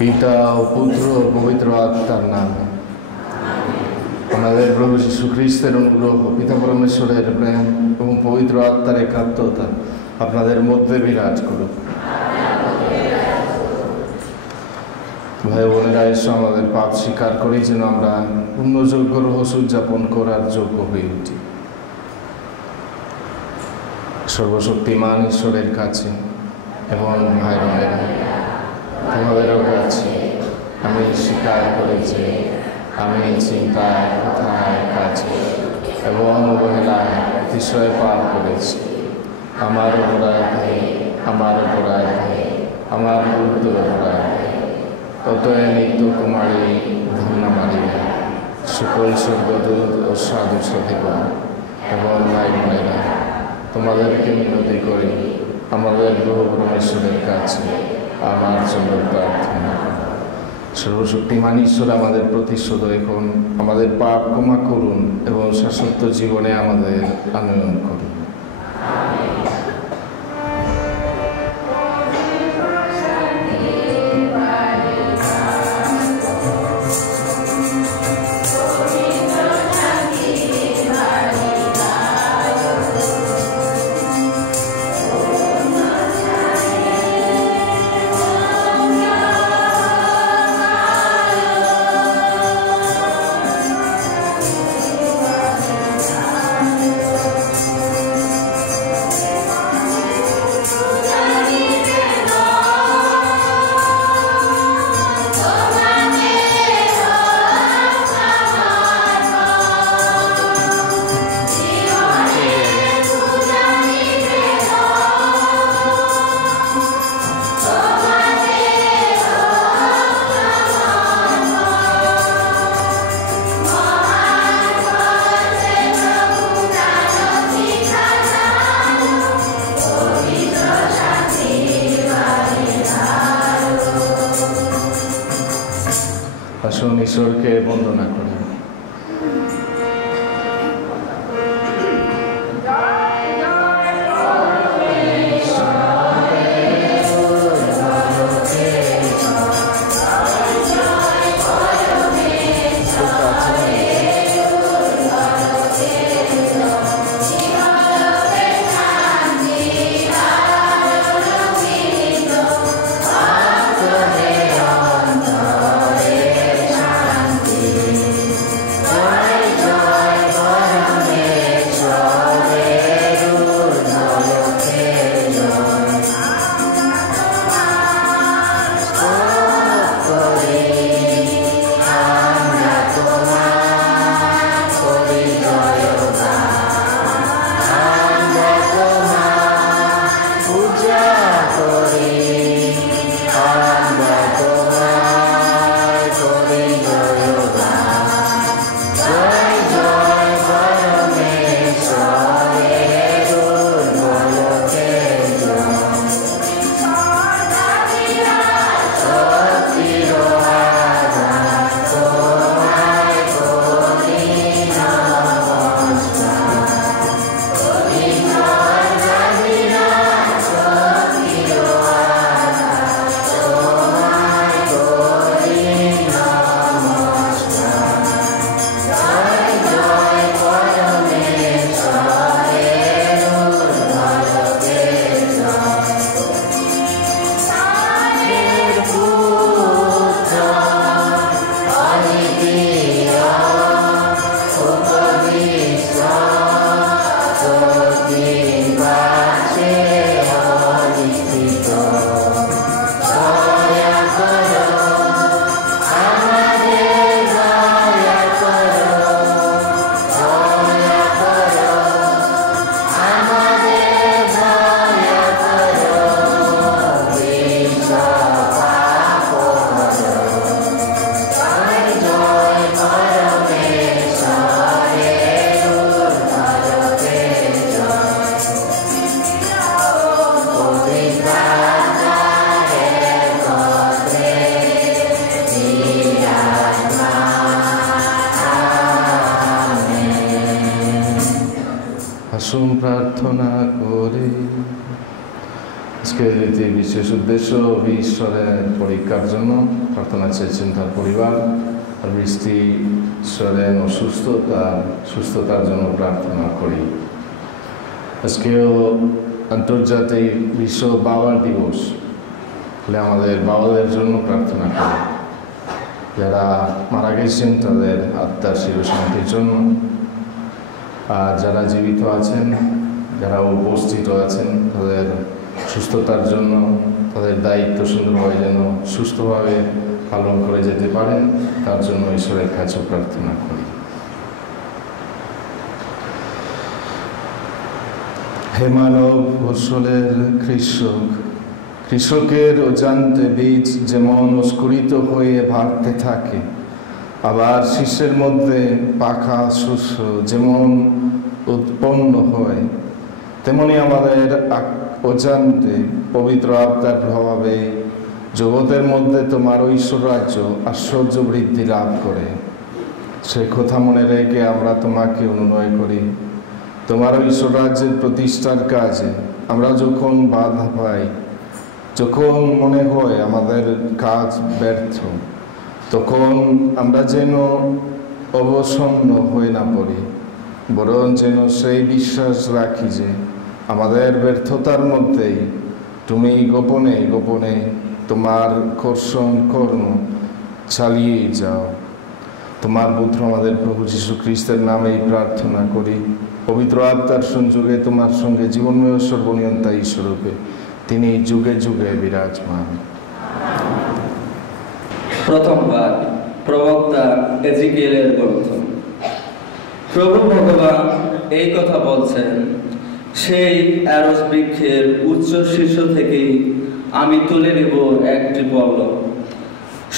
পিতা ও পুত্র ও পবিত্র আত্মার নামে। আমাদের প্রভু যীশু খ্রিস্টের অনুগ্রহ, পিতা পরমেশ্বরের প্রেম এবং পবিত্র আত্মার একাত্মতা আপনাদের মধ্যে বিরাজ করুক। ভাই বোনেরা, এসো আমাদের পাপ স্বীকার করি যেন আমরা পূর্ণযোগ্য রহস্য উদযাপন করার যোগ্য হয়ে উঠি। সর্বশক্তিমান ঈশ্বরের কাছে এবং ভাই বোনেরা, তোমাদেরও কাছে আমি স্বীকার করেছি আমি চিন্তায়, কথায়, কাজে এবং অবহেলায় অতিশয় পাপ করেছি। আমার অপরাধে আমার বুদ্ধ অপরাধে। অতএব নিত্য কুমারী ধন্য মারিয়া, সকল স্বর্গদূত ও সাধু সাধীগণ এবং ভাই বোনেরা, তোমাদেরকে মিনতি করি আমাদের প্রভু পরমেশ্বরের কাছে আমার জন্য প্রার্থনা করুন। সর্বশক্তিমান ঈশ্বর আমাদের প্রতি সদয় হন, আমাদের পাপ ক্ষমা করুন এবং শাশ্বত জীবনে আমাদের আনয়ন করুন। আসুন ঈশ্বরকে বন্দনা করি। আসুন প্রার্থনা করে। আজকে বিশেষ উদ্দেশ্য ঈশ্বরের পরীক্ষার জন্য প্রার্থনা চেয়েছেন তার পরিবার। আর বৃষ্টি ঈশ্বরের সুস্থতার জন্য প্রার্থনা করি। আজকেও আন্তর্জাতিক বিশ্ব বাবা দিবস, বলে আমাদের বাবাদের জন্য প্রার্থনা করি, যারা মারা গেছেন তাদের আত্মার চিরশান্তির জন্য, আর যারা জীবিত আছেন, যারা উপস্থিত আছেন তাদের সুস্থতার জন্য, তাদের দায়িত্ব সুন্দরভাবে যেন সুস্থভাবে পালন করে যেতে পারেন তার জন্য ঈশ্বরের কাছে প্রার্থনা করি। হে মানব ফসলের কৃষকের অজান্তে বীজ যেমন স্খলিত হয়ে ভাঙতে থাকে, আবার শীষের মধ্যে পাখা শস্য যেমন উৎপন্ন হয়, তেমনি আমাদের অজান্তে পবিত্র আত্মার প্রভাবে জগতের মধ্যে তোমার ঐশ্বর রাজ্য আশ্চর্য বৃদ্ধি লাভ করে। সে কথা মনে রেখে আমরা তোমাকে অনুনয় করি, তোমার ঐশ্বর রাজ্যের প্রতিষ্ঠার কাজে আমরা যখন বাধা পাই, যখন মনে হয় আমাদের কাজ ব্যর্থ, তখন আমরা যেন অবসন্ন হয়ে না পড়ি, বরং যেন সেই বিশ্বাস রাখি যে আমাদের ব্যর্থতার মধ্যেই তুমি গোপনে গোপনে তোমার কর্ষণ কর্ম চালিয়ে যাও। তোমার পুত্র আমাদের প্রভু যীশু খ্রিস্টের নামেই প্রার্থনা করি, পবিত্র আত্মার সংযোগে তোমার সঙ্গে জীবনময় সর্বনিয়ন্তা ঈশ্বরূপে তিনি যুগে যুগে বিরাজমান। প্রথমবার প্রবক্তা এজিকিয়েলের গ্রন্থ। প্রভু ভগবান এই কথা বলছেন, সেই অ্যারস বৃক্ষের উচ্চ শীর্ষ থেকে আমি তুলে নেব একটি পল্লব,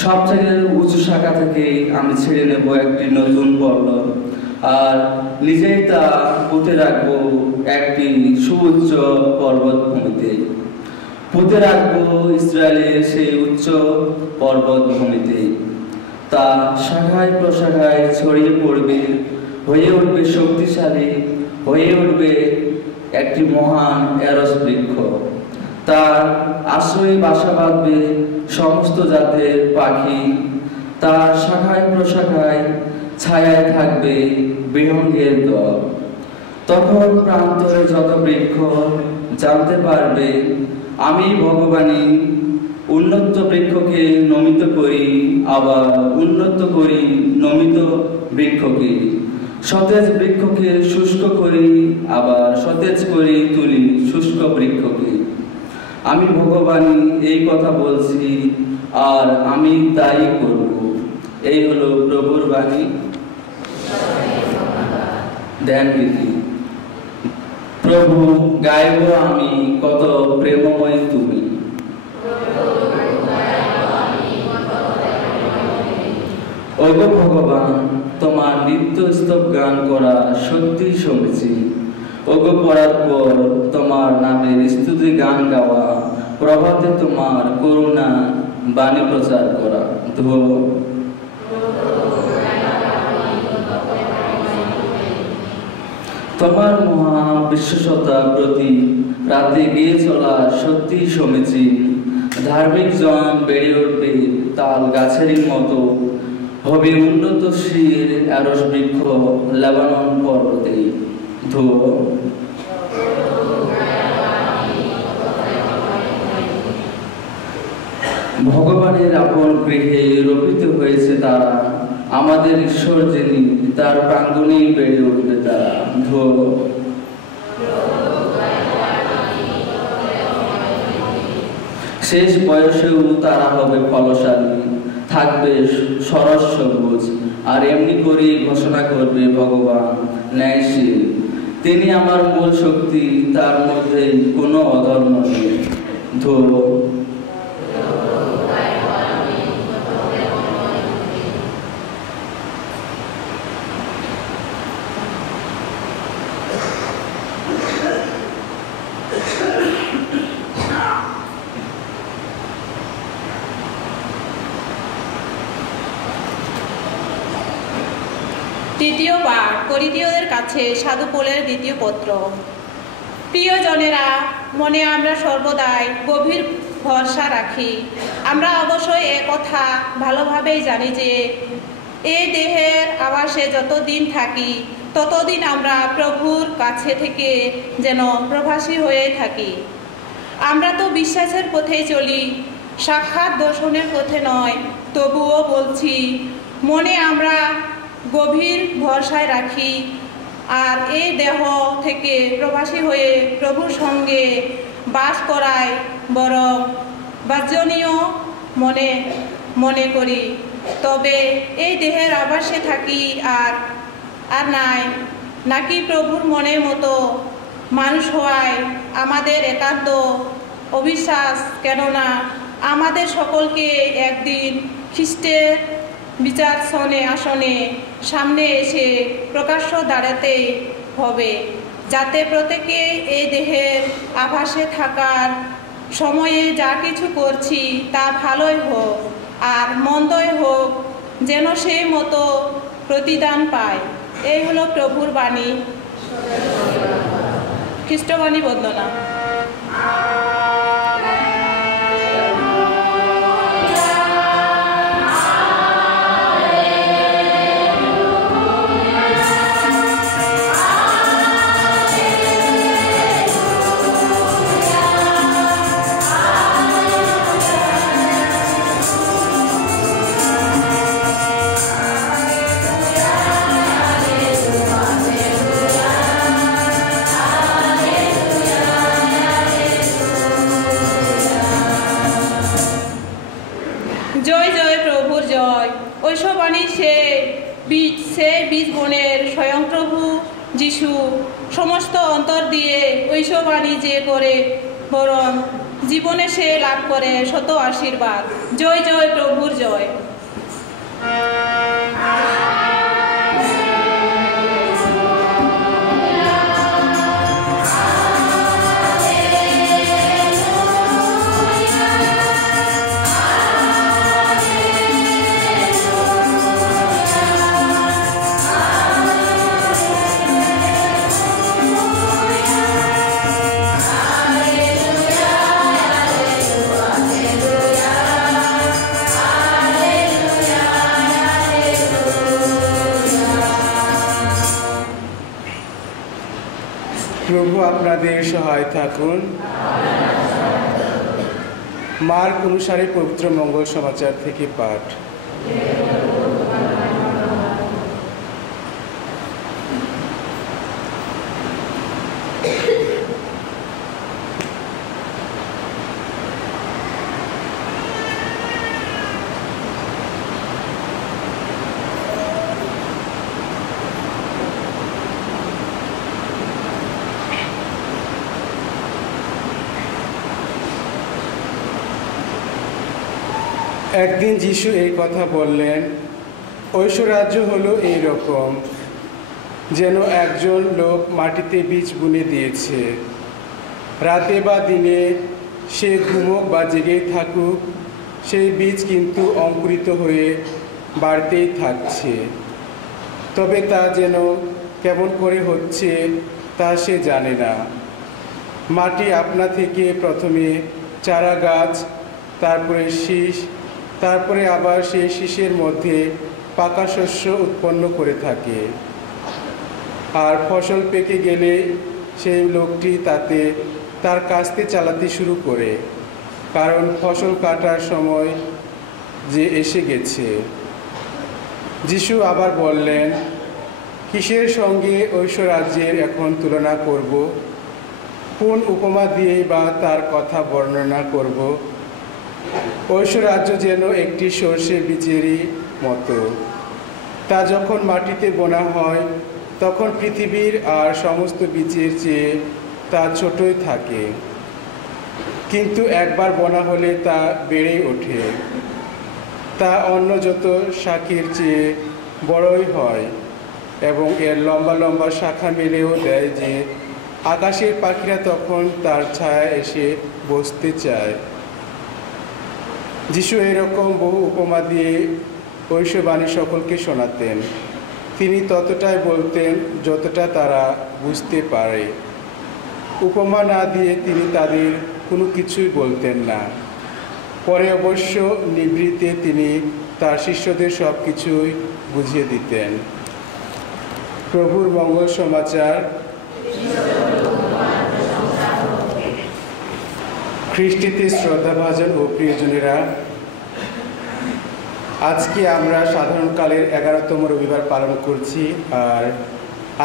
সব থেকে উঁচু শাখা থেকে আমি ছেড়ে নেব একটি নতুন পল্লব, আর নিজেই তা পুঁতে রাখবো একটি সুউচ্চ পর্বতভূমিতে। পুঁতে রাখবো ইসরায়েলের সেই উচ্চ পর্বতভূমিতে। তা শাখায় প্রশাখায় ছড়িয়ে পড়বে, হয়ে উঠবে শক্তিশালী, হয়ে উঠবে একটি মহান অ্যারস বৃক্ষ। তার আশ্রয়ে বাসা বাঁধবে সমস্ত জাতের পাখি, তার শাখায় প্রশাখায় ছায়ায় থাকবে বিহঙ্গের দল। তখন প্রান্তরে যত বৃক্ষ জানতে পারবে আমি ভগবানই উন্নত বৃক্ষকে নমিত করি, আবার উন্নত করি নমিত বৃক্ষকে। সতেজ বৃক্ষকে শুষ্ক করি, আবার সতেজ করি তুলি শুষ্ক বৃক্ষকে। আমি ভগবানই এই কথা বলছি, আর আমি তাই করব। এই হলো প্রভুর বাণী। ধ্যান বিধি। প্রভু গাইব আমি কত প্রেমময় তুমি। ওগো ভগবান, তোমার নিত্য স্তব গান করা সত্যি সমীচীন। ওগো পরাৎপর, তোমার নামের স্তুতি গান গাওয়া, প্রভাতে তোমার করুণা বাণী প্রচার করা। ধো তোমার মহা বিশ্বসতা প্রতি রাতে গিয়ে চলা সত্যি সমীচীন। ধার্মিক জন বেড়ে উঠবে তাল গাছেরই মতো, হবে উন্নত শির অ্যারস বৃক্ষ লেবানন পর্বতে। ধো ভগবানের আপন গৃহে রোপিত হয়েছে তারা, আমাদের ঈশ্বর যিনি তার প্রাঙ্গণেই বেড়ে উঠবে তারা। ধো শেষ বয়সেও তারা হবে ফলশালী, থাকবে সরস সবুজ, আর এমনি করেই ঘোষণা করবে ভগবান ন্যায়শীল। তিনি আমার মূল শক্তি, তার মধ্যে কোনো অধর্ম নেই। ধো দ্বিতীয় পাঠ করিন্থীয়দের কাছে সাধু পৌলের দ্বিতীয় পত্র। প্রিয়জনেরা, মনে আমরা সর্বদাই গভীর ভরসা রাখি। আমরা অবশ্যই কথা ভালোভাবেই জানি যে এই দেহের আবাসে যতদিন থাকি ততদিন আমরা প্রভুর কাছে থেকে যেন প্রবাসী হয়ে থাকি। আমরা তো বিশ্বাসের পথে চলি, সাক্ষাৎ দর্শনের পথে নয়। তবুও বলছি, মনে আমরা গভীর ভরসায় রাখি আর এই দেহ থেকে প্রবাসী হয়ে প্রভুর সঙ্গে বাস করায় বরং বাঞ্ছনীয় মনে করি। তবে এই দেহের আবাসে থাকি আর নাকি প্রভুর মনের মতো মানুষ হওয়ায় আমাদের একান্ত অবিশ্বাস, কেননা আমাদের সকলকে একদিন খ্রিস্টের আসনে সামনে এসে প্রকাশ্য দাঁড়াতে হবে, যাতে প্রত্যেকে এই দেহের আভাসে থাকার সময়ে যা কিছু করছি তা ভালোই হোক আর মন্দই হোক, যেন সেই মতো প্রতিদান পায়। এই হলো প্রভুর বাণী। খ্রিস্টবাণী বন্দনা। জয় জয় প্রভুর জয়। ঐশ্ববাণী সে বীজ বনের স্বয়ং প্রভু যিশু সমস্ত অন্তর দিয়ে ঐশ্ববাণী যে করে বরং জীবনে সে লাভ করে শত আশীর্বাদ। জয় জয় প্রভুর জয়। প্রভু আপনাদের সহায় থাকুন। মার্ক অনুসারে পবিত্র মঙ্গল সমাচার থেকে পাঠ। একদিন যিশু এই কথা বললেন, ঐশ্বরাজ্য হলো এই রকম, যেন একজন লোক মাটিতে বীজ বুনে দিয়েছে। রাতে বা দিনে সে ঘুমুক বা জেগেই থাকুক, সেই বীজ কিন্তু অঙ্কুরিত হয়ে বাড়তেই থাকছে। তবে তা যেন কেমন করে হচ্ছে তা সে জানে না। মাটি আপনা থেকে প্রথমে চারা গাছ, তারপরে শীষ, তারপরে আবার সেই শীষের মধ্যে পাকা শস্য উৎপন্ন করে থাকে। আর ফসল পেকে গেলে সেই লোকটি তাতে তার কাস্তে চালাতে শুরু করে, কারণ ফসল কাটার সময় যে এসে গেছে। যিশু আবার বললেন, কিসের সঙ্গে ঐশ্বরাজ্যের এখন তুলনা করব? কোন উপমা দিয়েই বা তার কথা বর্ণনা করব? ঐশ্বরাজ্য যেন একটি সর্ষে বীজেরই মতো। তা যখন মাটিতে বোনা হয় তখন পৃথিবীর আর সমস্ত বীজের চেয়ে তা ছোটই থাকে, কিন্তু একবার বোনা হলে তা বেড়েই ওঠে। তা অন্য যত শাকের চেয়ে বড়ই হয় এবং এর লম্বা লম্বা শাখা মেলেও দেয় যে আকাশের পাখিরা তখন তার ছায়া এসে বসতে চায়। যিশু এরকম বহু উপমা দিয়ে ঐশ্ববাণী সকলকে শোনাতেন। তিনি ততটাই বলতেন যতটা তারা বুঝতে পারে। উপমা না দিয়ে তিনি তাদের কোনো কিছুই বলতেন না। পরে অবশ্য নিভৃতে তিনি তার শিষ্যদের সব কিছুই বুঝিয়ে দিতেন। প্রভুর মঙ্গল সমাচার। খ্রিস্টিতে শ্রদ্ধাভাজন ও প্রিয়জনেরা, আজকে আমরা সাধারণকালের 11তম রবিবার পালন করছি। আর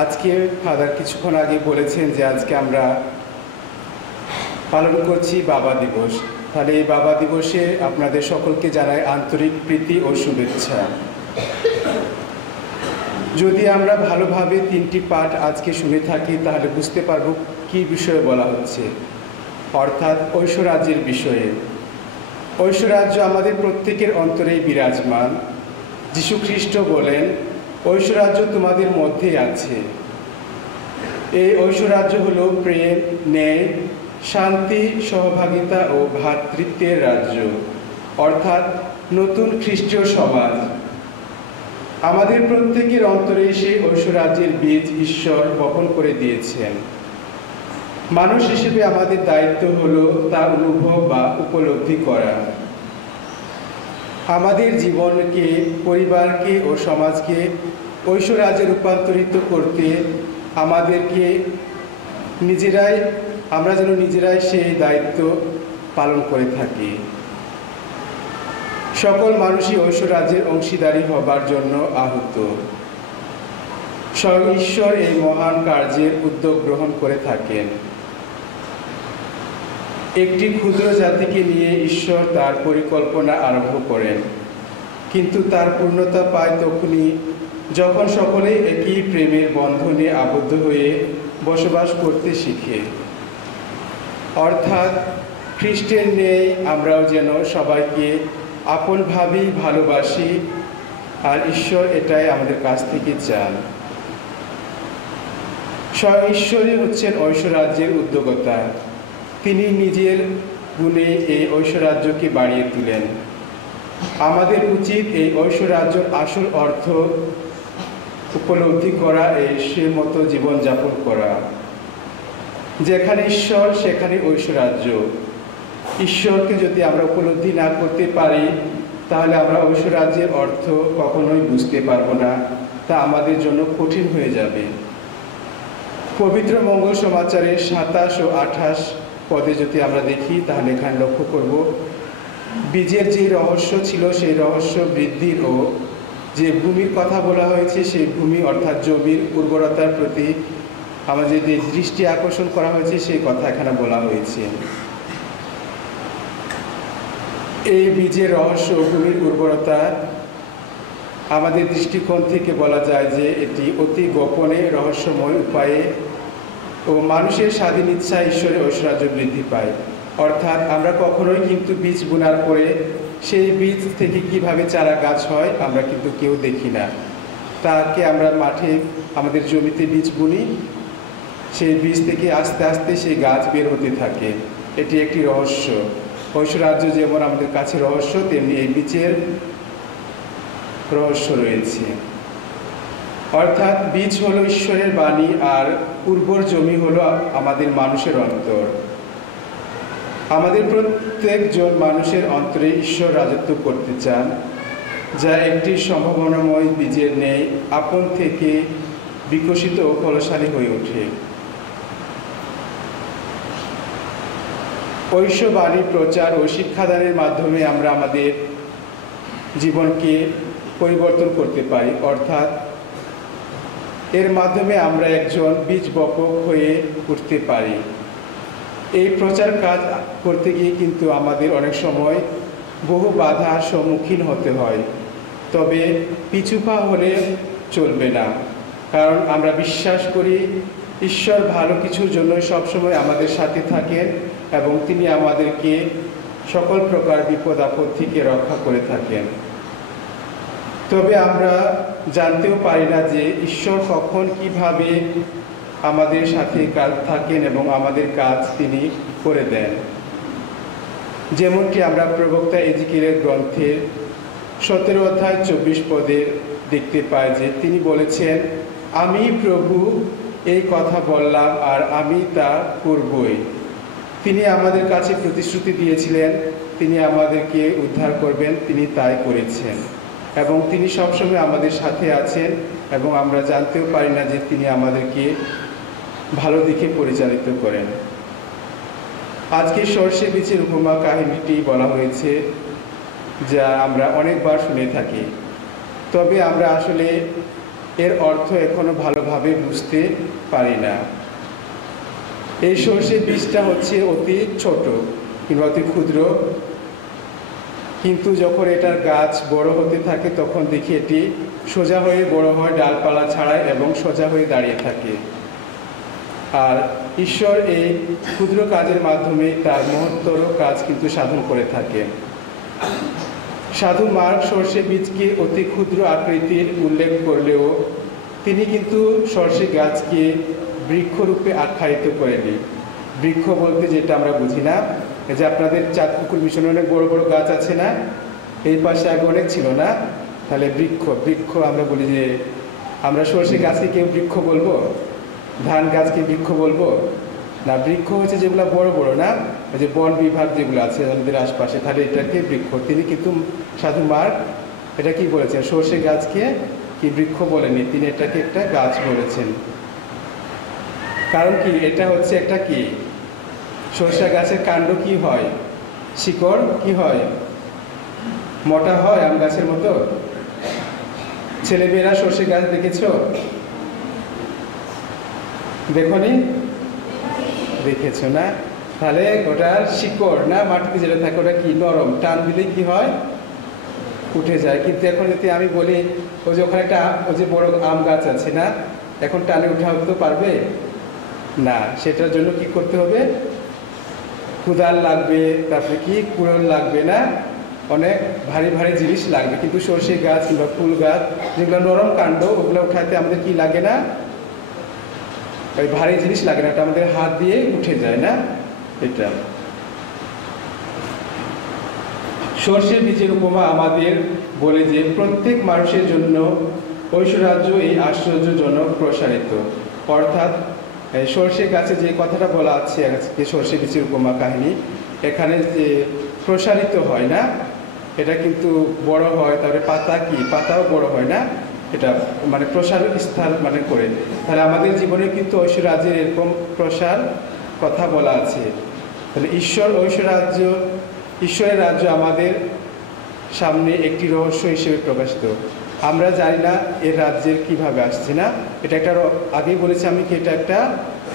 আজকে ফাদার কিছুক্ষণ আগে বলেছেন যে আজকে আমরা পালন করছি বাবা দিবস। তাহলে এই বাবা দিবসে আপনাদের সকলকে জানাই আন্তরিক প্রীতি ও শুভেচ্ছা। যদি আমরা ভালোভাবে 3টি পাঠ আজকে শুনে থাকি তাহলে বুঝতে পারবো কি বিষয়ে বলা হচ্ছে, অর্থাৎ ঐশ্বরাজ্যের বিষয়ে। ঐশ্বরাজ্য আমাদের প্রত্যেকের অন্তরেই বিরাজমান। যীশু খ্রিস্ট বলেন, ঐশ্বরাজ্য তোমাদের মধ্যেই আছে। এই ঐশ্বরাজ্য হলো প্রেম, ন্যায়, শান্তি, সহভাগিতা ও ভ্রাতৃত্বের রাজ্য, অর্থাৎ নতুন খ্রিস্টীয় সমাজ। আমাদের প্রত্যেকের অন্তরে সেই ঐশ্বরাজ্যের বীজ ঈশ্বর বপন করে দিয়েছেন। মানুষ হিসেবে আমাদের দায়িত্ব হলো তা অনুভব বা উপলব্ধি করা। আমাদের জীবনকে, পরিবারকে ও সমাজকে ঐশ্বরাজ্যে রূপান্তরিত করতে আমাদেরকে আমরা যেন নিজেরাই সেই দায়িত্ব পালন করে থাকি। সকল মানুষই ঐশ্বরাজ্যের অংশীদারি হবার জন্য আহত। স্বয়ং ঈশ্বর এই মহান কার্যের উদ্যোগ গ্রহণ করে থাকেন। একটি ক্ষুদ্র জাতিকে নিয়ে ঈশ্বর তার পরিকল্পনা আরম্ভ করেন, কিন্তু তার পূর্ণতা পায় তখনই যখন সকলে একই প্রেমের বন্ধনে আবদ্ধ হয়ে বসবাস করতে শিখে। অর্থাৎ খ্রিস্টের ন্যায় আমরাও যেন সবাইকে আপনভাবেই ভালোবাসি, আর ঈশ্বর এটাই আমাদের কাছ থেকে চান। স্বয়ং ঈশ্বরই হচ্ছেন ঐশ্বরাজ্যের উদ্যোক্তা। তিনি নিজের গুণে এই ঐশ্বরাজ্যকে বাড়িয়ে তোলেন। আমাদের উচিত এই ঐশ্বরাজ্যের আসল অর্থ উপলব্ধি করা, সে মতো জীবনযাপন করা। যেখানে ঈশ্বর সেখানে ঐশ্বরাজ্য। ঈশ্বরকে যদি আমরা উপলব্ধি না করতে পারি তাহলে আমরা ঐশ্বরাজ্যের অর্থ কখনোই বুঝতে পারবো না, তা আমাদের জন্য কঠিন হয়ে যাবে। পবিত্র মঙ্গল সমাচারের 27 ও 28 পদে যদি আমরা দেখি তাহলে এখানে লক্ষ্য করব বীজের যে রহস্য ছিল সেই রহস্য বৃদ্ধির ও যে ভূমির কথা বলা হয়েছে সেই ভূমি অর্থাৎ জমির উর্বরতার প্রতি আমাদের যে দৃষ্টি আকর্ষণ করা হয়েছে সেই কথা এখানে বলা হয়েছে। এই বীজের রহস্য ভূমির উর্বরতা আমাদের দৃষ্টিকোণ থেকে বলা যায় যে এটি অতি গোপনে রহস্যময় উপায়ে ও মানুষের স্বাধীন ইচ্ছা ঈশ্বরের ঐশ্বরাজ্য বৃদ্ধি পায়। অর্থাৎ আমরা কখনোই কিন্তু বীজ বোনার পরে সেই বীজ থেকে কিভাবে চারা গাছ হয় আমরা কিন্তু কেউ দেখি না। তাকে আমরা মাঠে আমাদের জমিতে বীজ বুনি, সেই বীজ থেকে আস্তে আস্তে সেই গাছ বের হতে থাকে। এটি একটি রহস্য। ঐশ্বরাজ্য যেমন আমাদের কাছে রহস্য, তেমনি এই বীজের রহস্য রয়েছে। অর্থাৎ বীজ হলো ঈশ্বরের বাণী আর উর্বর জমি হলো আমাদের মানুষের অন্তর। আমাদের প্রত্যেকজন মানুষের অন্তরে ঈশ্বর রাজত্ব করতে চান, যা একটি সম্ভাবনাময় বীজের ন্যায় আপন থেকে বিকশিত ও ফলশালী হয়ে ওঠে। ঐশ্ববাণী প্রচার ও শিক্ষাদানের মাধ্যমে আমরা আমাদের জীবনকে পরিবর্তন করতে পারি। অর্থাৎ এর মাধ্যমে আমরা একজন বীজ বপক হয়ে উঠতে পারি। এই প্রচার কাজ করতে গিয়ে কিন্তু আমাদের অনেক সময় বহু বাধার সম্মুখীন হতে হয়, তবে পিছু পা হলে চলবে না। কারণ আমরা বিশ্বাস করি ঈশ্বর ভালো কিছুর জন্য সবসময় আমাদের সাথে থাকেন এবং তিনি আমাদেরকে সকল প্রকার বিপদ আপদ থেকে রক্ষা করে থাকেন। তবে আমরা জানতেও পারি না যে ঈশ্বর কখন কিভাবে আমাদের সাথে থাকেন এবং আমাদের কাজ তিনি করে দেন। যেমনটি আমরা প্রবক্তা এজিকিয়েলের গ্রন্থের 17 অধ্যায় 24 পদে দেখতে পাই যে তিনি বলেছেন, আমি প্রভু এই কথা বললাম আর আমি তা করবই। তিনি আমাদের কাছে প্রতিশ্রুতি দিয়েছিলেন তিনি আমাদেরকে উদ্ধার করবেন, তিনি তাই করেছেন এবং তিনি সবসময় আমাদের সাথে আছেন এবং আমরা জানতেও পারি না যে তিনি আমাদেরকে ভালো দিকে পরিচালিত করেন। আজকে সর্ষে বীজের উপমা কাহিনীটি বলা হয়েছে, যা আমরা অনেকবার শুনে থাকি, তবে আমরা আসলে এর অর্থ এখনো ভালোভাবে বুঝতে পারি না। এই সর্ষে বীজটা হচ্ছে অতি ছোট কিংবা অতি ক্ষুদ্র, কিন্তু যখন এটার গাছ বড় হতে থাকে তখন দেখি এটি সোজা হয়ে বড় হয়, ডালপালা ছাড়ায় এবং সোজা হয়ে দাঁড়িয়ে থাকে। আর ঈশ্বর এই ক্ষুদ্র কাজের মাধ্যমে তার মহত্তর কাজ কিন্তু সাধন করে থাকে। সাধু মার্ক সর্ষে বীজকে অতি ক্ষুদ্র আকৃতির উল্লেখ করলেও তিনি কিন্তু সর্ষে গাছকে বৃক্ষরূপে আখ্যায়িত করেনি। বৃক্ষ বলতে যেটা আমরা বুঝি না, যে আপনাদের চাঁদপুকুর মিশনে অনেক বড় বড় গাছ আছে না, এই পাশে আগে অনেক ছিল না, তাহলে বৃক্ষ আমরা বলি যে আমরা সর্ষে গাছকে কেউ বৃক্ষ বলবো, ধান গাছকে বৃক্ষ বলবো না? বৃক্ষ হচ্ছে যেগুলো বড় বড় না, যে বন বিভাগ যেগুলো আছে আমাদের আশপাশে, তাহলে এটাকে বৃক্ষ। তিনি কিন্তু সাধু মার্ক এটা কি বলেছেন, সর্ষে গাছকে কি বৃক্ষ বলেনি, তিনি এটাকে একটা গাছ বলেছেন। কারণ কি, এটা হচ্ছে একটা কি, সর্ষে গাছের কাণ্ড কি হয়, শিকড় কি হয়, মোটা হয় আম গাছের মতো। ছেলেমেয়েরা সর্ষে গাছ দেখেছ? দেখনি? দেখেছ না? তাহলে ওটার শিকড় না মাটিতে যেটা থাকে ওটা কি নরম, টান দিলে কি হয়, উঠে যায়। কিন্তু এখন যদি আমি বলি ওই যে ওখানে একটা ওই যে বড় আম গাছ আছে না, এখন টানে উঠাতে পারবে না। সেটার জন্য কি করতে হবে, কোদাল লাগবে, তারপরে কি কুড়োল লাগবে না, অনেক ভারী ভারী জিনিস লাগবে। কিন্তু সর্ষে গাছ কিংবা ফুল গাছ যেগুলো নরম কাণ্ড, ওগুলো উঠাতে আমাদের কি লাগে না, ওই ভারী জিনিস লাগে না, এটা আমাদের হাত দিয়ে উঠে যায় না। এটা সর্ষে বীজের উপমা আমাদের বলে যে প্রত্যেক মানুষের জন্য ঐশ্বরাজ্য এই আশ্চর্যজনক প্রসারিত। অর্থাৎ সর্ষে গাছে যে কথাটা বলা আছে আজকে সর্ষে বীজের উপমা কাহিনী, এখানে যে প্রসারিত হয় না, এটা কিন্তু বড় হয়, তারপরে পাতা কি পাতাও বড় হয় না, এটা মানে প্রসার স্থান মানে করে। তাহলে আমাদের জীবনে কিন্তু ঐশ্বরাজ্যের এরকম প্রসার কথা বলা আছে। তাহলে ঈশ্বরের রাজ্য আমাদের সামনে একটি রহস্য হিসেবে প্রকাশিত। আমরা জানি না এর রাজ্যের কিভাবে আসছে না, এটা একটা আগেই বলেছি আমি কি এটা একটা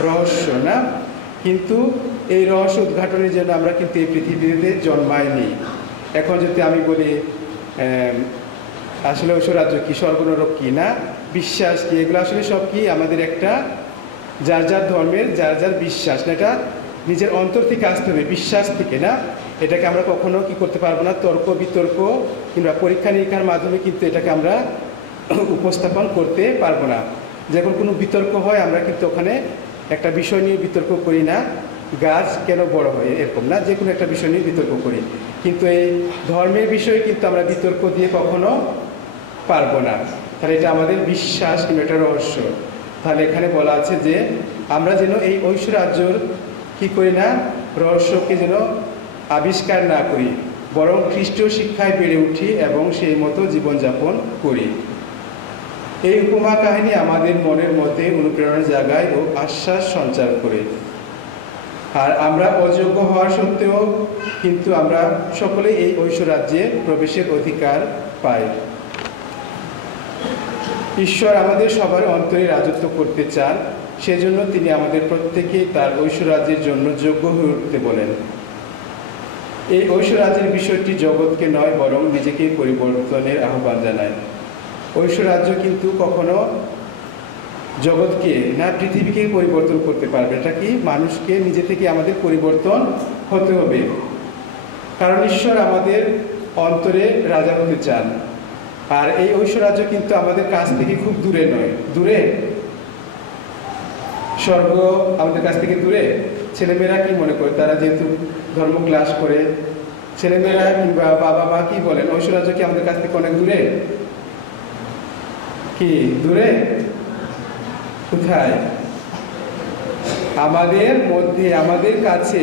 রহস্য না, কিন্তু এই রহস্য উদ্ঘাটনের জন্য আমরা কিন্তু এই পৃথিবীতে জন্মাইনি। এখন যদি আমি বলি আসলে ঐশ্বরাজ্য কি, স্বর্গনরক কি না, বিশ্বাস কি, এগুলো আসলে সব কি আমাদের একটা যার যার ধর্মের যার যার বিশ্বাস না, এটা নিজের অন্তর থেকে আসতে হবে, বিশ্বাস থেকে না। এটাকে আমরা কখনো কি করতে পারবো না, তর্ক বিতর্ক কিংবা পরীক্ষা নিরীক্ষার মাধ্যমে কিন্তু এটাকে আমরা উপস্থাপন করতে পারবো না। যখন কোনো বিতর্ক হয় আমরা কিন্তু ওখানে একটা বিষয় নিয়ে বিতর্ক করি না, গাছ কেন বড় হয় এরকম না, যে কোনো একটা বিষয় নিয়ে বিতর্ক করি। কিন্তু এই ধর্মের বিষয়ে কিন্তু আমরা বিতর্ক দিয়ে কখনো পারবো না। তাহলে এটা আমাদের বিশ্বাস কিংবা একটা রহস্য। তাহলে এখানে বলা আছে যে আমরা যেন এই ঐশ্বরাজ্যর কি করি না, রহস্যকে যেন আবিষ্কার না করি, বরং খ্রিস্টীয় শিক্ষায় বেড়ে উঠি এবং সেই মতো জীবনযাপন করি। এই উপমা কাহিনী আমাদের মনের মধ্যে অনুপ্রেরণা জাগায় ও আশ্বাস সঞ্চার করে। আর আমরা অযোগ্য হওয়ার সত্ত্বেও কিন্তু আমরা সকলে এই ঐশ্বরাজ্যে প্রবেশের অধিকার পাই। ঈশ্বর আমাদের সবার অন্তরে রাজত্ব করতে চান, সেজন্য তিনি আমাদের প্রত্যেকে তার ঐশ্বরাজ্যের জন্য যোগ্য হয়ে উঠতে বলেন। এই ঐশ্বরাজ্যের বিষয়টি জগৎকে নয় বরং নিজেকে পরিবর্তনের আহ্বান জানায়। ঐশ্বরাজ্য কিন্তু কখনো জগৎকে না পৃথিবীকে পরিবর্তন করতে পারবে, এটা কি মানুষকে নিজে থেকে আমাদের পরিবর্তন হতে হবে। কারণ ঈশ্বর আমাদের অন্তরে রাজা হতে চান। আর এই ঐশ্বরাজ্য কিন্তু আমাদের কাছ থেকে খুব দূরে নয়, দূরে স্বর্গ আমাদের কাছ থেকে দূরে। ছেলেমেয়েরা কি মনে করে, তারা যেহেতু ধর্ম ক্লাস করে, ছেলেমেয়েরা কিংবা বাবা মা কি বলেন, ঐশ্বরাজ্য কি আমাদের কাছ থেকে অনেক দূরে? কি দূরে? কোথায়? আমাদের মধ্যে, আমাদের কাছে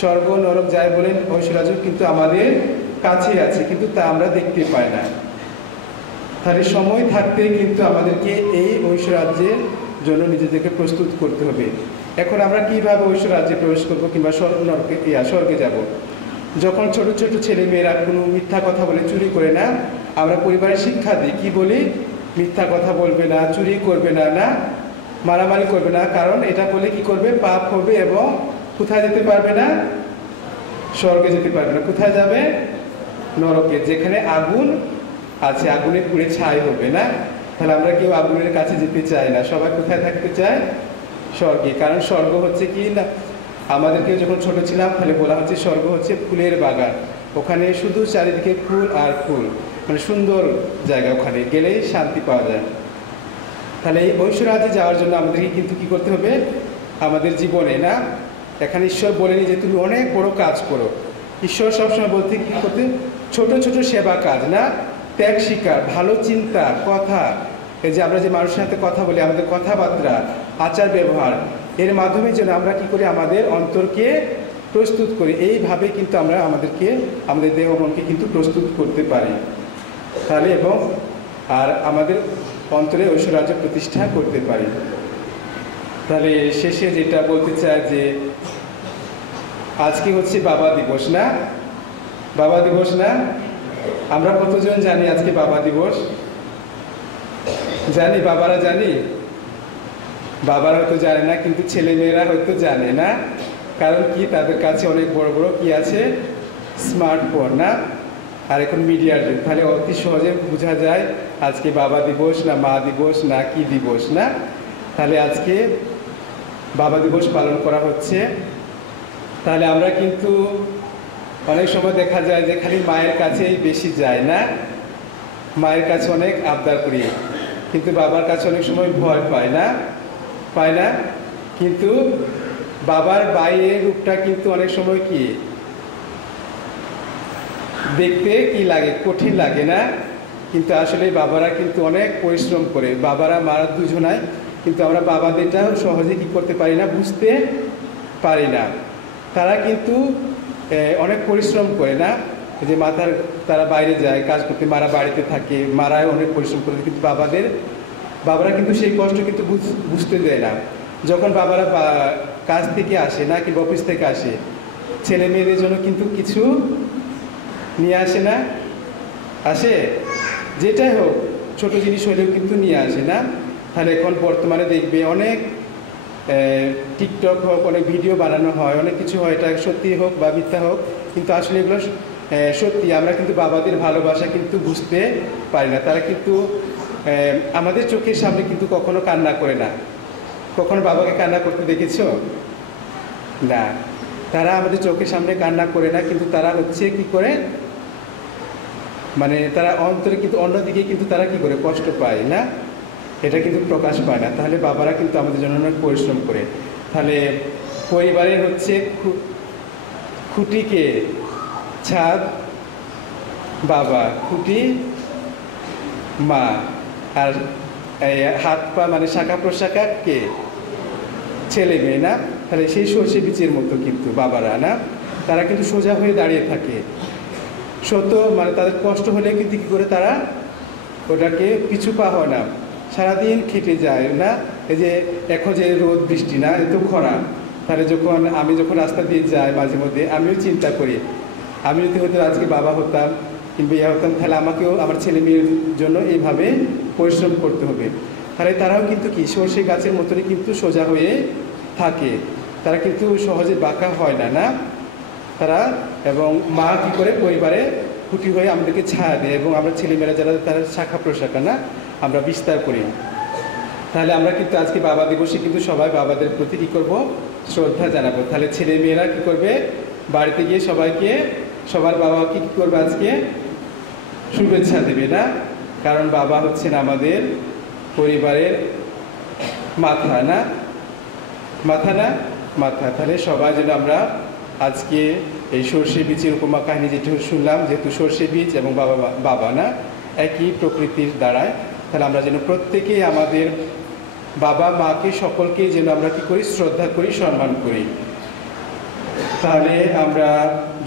স্বর্গ নরক যাই বলেন ঐশ্বরাজ্য কিন্তু আমাদের কাছে আছে, কিন্তু তা আমরা দেখতে পাই না। তাহলে সময় থাকতে কিন্তু আমাদেরকে এই ঐশ্বরাজ্যের জন্য নিজেদেরকে প্রস্তুত করতে হবে। এখন আমরা কিভাবে ঐশ্বরাজ্যে প্রবেশ করবো কিংবা স্বর্গে যাব? যখন ছোট ছোট ছেলে মেয়েরা কোনো মিথ্যা কথা বলে, চুরি করে না, আমরা পরিবারে শিক্ষা দিই, কি বলি? মিথ্যা কথা বলবে না, চুরি করবে না, না মারামারি করবে না, কারণ এটা বলে কি করবে? পাপ হবে এবং কোথায় যেতে পারবে না? স্বর্গে যেতে পারবে না। কোথায় যাবে? নরকে, যেখানে আগুন আছে, আগুনে পুড়ে ছাই হবে না। তাহলে আমরা কেউ আগুনের কাছে যেতে চাই না, সবাই কোথায় থাকতে চায়? স্বর্গে। কারণ স্বর্গ হচ্ছে কি না, আমাদেরকে যখন ছোট ছিলাম তাহলে বলা হচ্ছে স্বর্গ হচ্ছে ফুলের বাগান, ওখানে শুধু চারিদিকে ফুল আর ফুল, মানে সুন্দর জায়গা, ওখানে গেলেই শান্তি পাওয়া যায়। তাহলে এই ঐশ্বরাজ্যে যাওয়ার জন্য আমাদেরকে কিন্তু কি করতে হবে? আমাদের জীবনে না, এখানে ঈশ্বর বলেনি যে তুমি অনেক বড় কাজ করো। ঈশ্বর সবসময় বলতে কি করতে? ছোট ছোট সেবা কাজ, না ত্যাগ স্বীকার, ভালো চিন্তা, কথা, এই যে আমরা যে মানুষের সাথে কথা বলি, আমাদের কথাবার্তা, আচার ব্যবহার, এর মাধ্যমে যেন আমরা কি করি? আমাদের অন্তরকে প্রস্তুত করি। এইভাবে কিন্তু আমরা আমাদের দেহ মনকে কিন্তু প্রস্তুত করতে পারি তাহলে, এবং আর আমাদের অন্তরে ঐশ্বরাজ্য প্রতিষ্ঠা করতে পারি। তাহলে শেষে যেটা বলতে চাই যে আজকে হচ্ছে বাবা দিবস, না? বাবা দিবস না? আমরা কতজন জানি আজকে বাবা দিবস? জানি? বাবারা জানি? বাবারা হয়তো জানে না, কিন্তু ছেলে মেয়েরা হয়তো জানে না। কারণ কি? তাদের কাছে অনেক বড় বড় কি আছে? স্মার্টফোন, না? আর এখন মিডিয়ার যুগ, তাহলে অতি সহজে বোঝা যায় আজকে বাবা দিবস না মা দিবস না কি দিবস, না? তাহলে আজকে বাবা দিবস পালন করা হচ্ছে। তাহলে আমরা কিন্তু অনেক সময় দেখা যায় যে খালি মায়ের কাছেই বেশি যায়, না? মায়ের কাছে অনেক আবদার করি, কিন্তু বাবার কাছে অনেক সময় ভয় পায়, না? পায় না? কিন্তু বাবার বাইরের রূপটা কিন্তু অনেক সময় কি দেখতে কি লাগে? কঠিন লাগে, না? কিন্তু আসলে বাবারা কিন্তু অনেক পরিশ্রম করে, বাবারা মারা দুজনাই, কিন্তু আমরা বাবাদেরটাও সহজে কি করতে পারি না? বুঝতে পারি না। তারা কিন্তু অনেক পরিশ্রম করে, না? যে তারা বাইরে যায় কাজ করতে, মারা বাড়িতে থাকে, মারায় অনেক পরিশ্রম করে, কিন্তু বাবারা কিন্তু সেই কষ্ট কিন্তু বুঝতে দেয় না। যখন বাবারা কাজ থেকে আসে না কিংবা অফিস থেকে আসে, ছেলে মেয়েদের জন্য কিন্তু কিছু নিয়ে আসে, না? আসে, যেটাই হোক ছোট জিনিস হলেও কিন্তু নিয়ে আসে, না? তাহলে এখন বর্তমানে দেখবে অনেক টিকটক হোক, অনেক ভিডিও বানানো হয়, অনেক কিছু হয়, এটা সত্যি হোক বা মিথ্যা হোক, কিন্তু আসলে এগুলো সত্যি। আমরা কিন্তু বাবাদের ভালোবাসা কিন্তু বুঝতে পারি না। তারা কিন্তু আমাদের চোখের সামনে কিন্তু কখনো কান্না করে না। কখনো বাবাকে কান্না করতে দেখেছ? না, তারা আমাদের চোখের সামনে কান্না করে না, কিন্তু তারা হচ্ছে কি করে, মানে তারা অন্তরে কিন্তু অন্যদিকে কিন্তু তারা কি করে? কষ্ট পায়, না? এটা কিন্তু প্রকাশ পায় না। তাহলে বাবারা কিন্তু আমাদের জন্য অনেক পরিশ্রম করে। তাহলে পরিবারের হচ্ছে খুঁটিকে ছাদ বাবা, খুঁটি মা, আর হাত পা মানে শাখা প্রশাখা কে? ছেলে মেয়ে, না? তাহলে সেই সর্ষে বীজের মতো কিন্তু বাবারা, না? তারা কিন্তু সোজা হয়ে দাঁড়িয়ে থাকে। সত্য মানে তাদের কষ্ট হলে কিন্তু কী করে? তারা ওটাকে পিছু পা হয় না, সারাদিন খেটে যায়, না? এই যে এখন যে রোদ বৃষ্টি, না? এত খরা, তাহলে আমি যখন রাস্তা দিয়ে যাই মাঝে মধ্যে, আমিও চিন্তা করি আমি যদি হয়তো আজকে বাবা হতাম কিংবা ইয়া হতাম, তাহলে আমাকেও আমার ছেলে মেয়ের জন্য এইভাবে পরিশ্রম করতে হবে। তাহলে তারাও কিন্তু কি সর্ষে গাছের মতনই কিন্তু সোজা হয়ে থাকে, তারা কিন্তু সহজে বাঁকা হয় না, না? তারা এবং মা কী করে? পরিবারে খুঁটি হয়ে আমাদেরকে ছায়া দেয়, এবং আমরা ছেলেমেয়েরা যারা তারা শাখা প্রশাখা, না? আমরা বিস্তার করি। তাহলে আমরা কিন্তু আজকে বাবা দিবসে কিন্তু সবাই বাবাদের প্রতি কী করবো? শ্রদ্ধা জানাবো। তাহলে ছেলে মেয়েরা কী করবে? বাড়িতে গিয়ে সবাইকে, সবার বাবাকে কী করবে? আজকে শুভেচ্ছা দেবে, না? কারণ বাবা হচ্ছেন আমাদের পরিবারের মাথা, না? মাথা, না? মাথা। তাহলে সবাই যেন আমরা আজকে এই সর্ষে বীজের উপমা কাহিনী যেটা শুনলাম, যেহেতু সর্ষে বীজ এবং বাবা, না? একই প্রকৃতির দ্বারায়, তাহলে আমরা যেন প্রত্যেকেই আমাদের বাবা মাকে সকলকেই যেন আমরা কী করি? শ্রদ্ধা করি, সম্মান করি। তাহলে আমরা